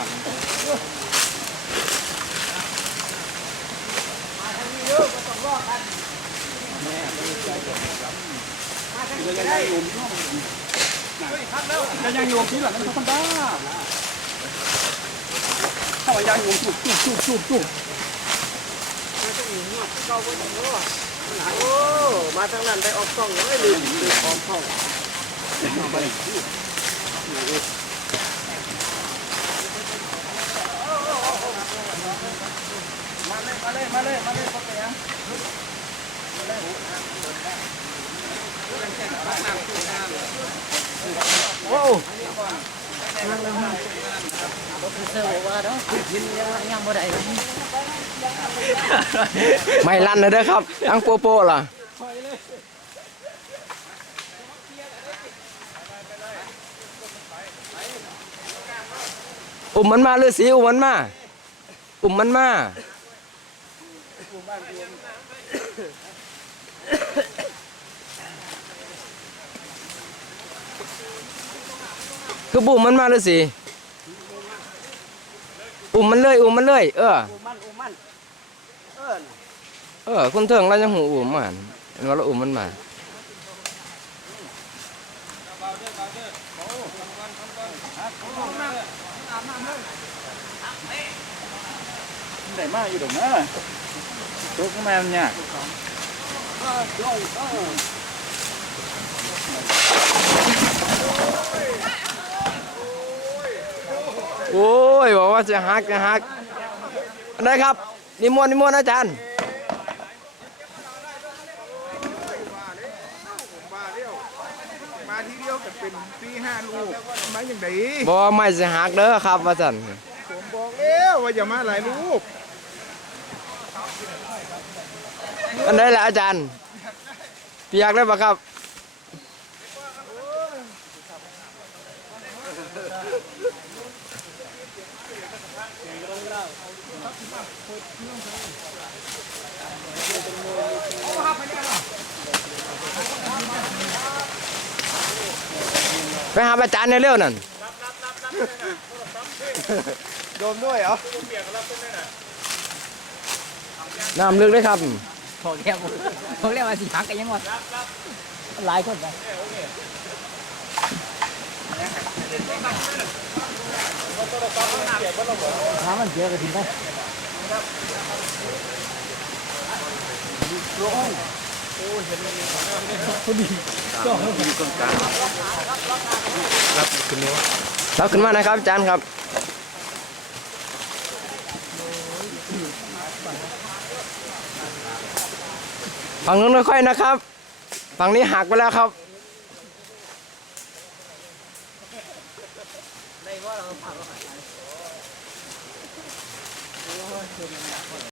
ยังยังโยมที่หลังนั้นเขาทำได้ถ้าว่ายังโยมจุบจุบจุบจุบจุบโอ้มาทางนั้นได้ออกกล้องไม่ลืมลืมออกกล้อง มาเลยมาเลยมาเลยมา เลยเขาไปยังโอ้เซอร์ว่าเนาะยินยังยังบ่ได้ไม่ลั่นเลยเด้อครับยังโปโปล่ะอุ้มมันมาเลยสิอุ้มมันมา อุ้มมันมา คือบุ่มมันมาเลยสิ อุ้มมันเลยอุ้มมันเลย เออ อุมันอุมันเออเออคุณเถิงเรายังหูอุ่มมันเห็นว่าเราอุ่มมันมาได้มากอยู่ตรงนั้น ตัวข้างในมันยากโอ้ยบอกว่าจะหักจะหักได้ครับ นิมนต์นิมนต์อาจารย์มาทีเดียวกันเป็นปีห้าลูกมาอย่างไดบอกว่าไม่จะหักเด้อครับว่าสันผมบอกแล้วว่าอย่ามาหลายลูก อันได้ละอาจารย์เปียกได้ปะครับไปหาอาจารย์ในเร็วนั่นโดมด้วยเหรอ น้ำลึกเลยครับ เขาเรียกเขาเรียกว่าสิหักกันยังวะหลายคนนะถ้ามันเยอะก็ทิ้งไปรับขึ้นมานะครับอาจารย์ครับ ฝั่งนู้นค่อยๆนะครับ ฝั่งนี้หักไปแล้วครับ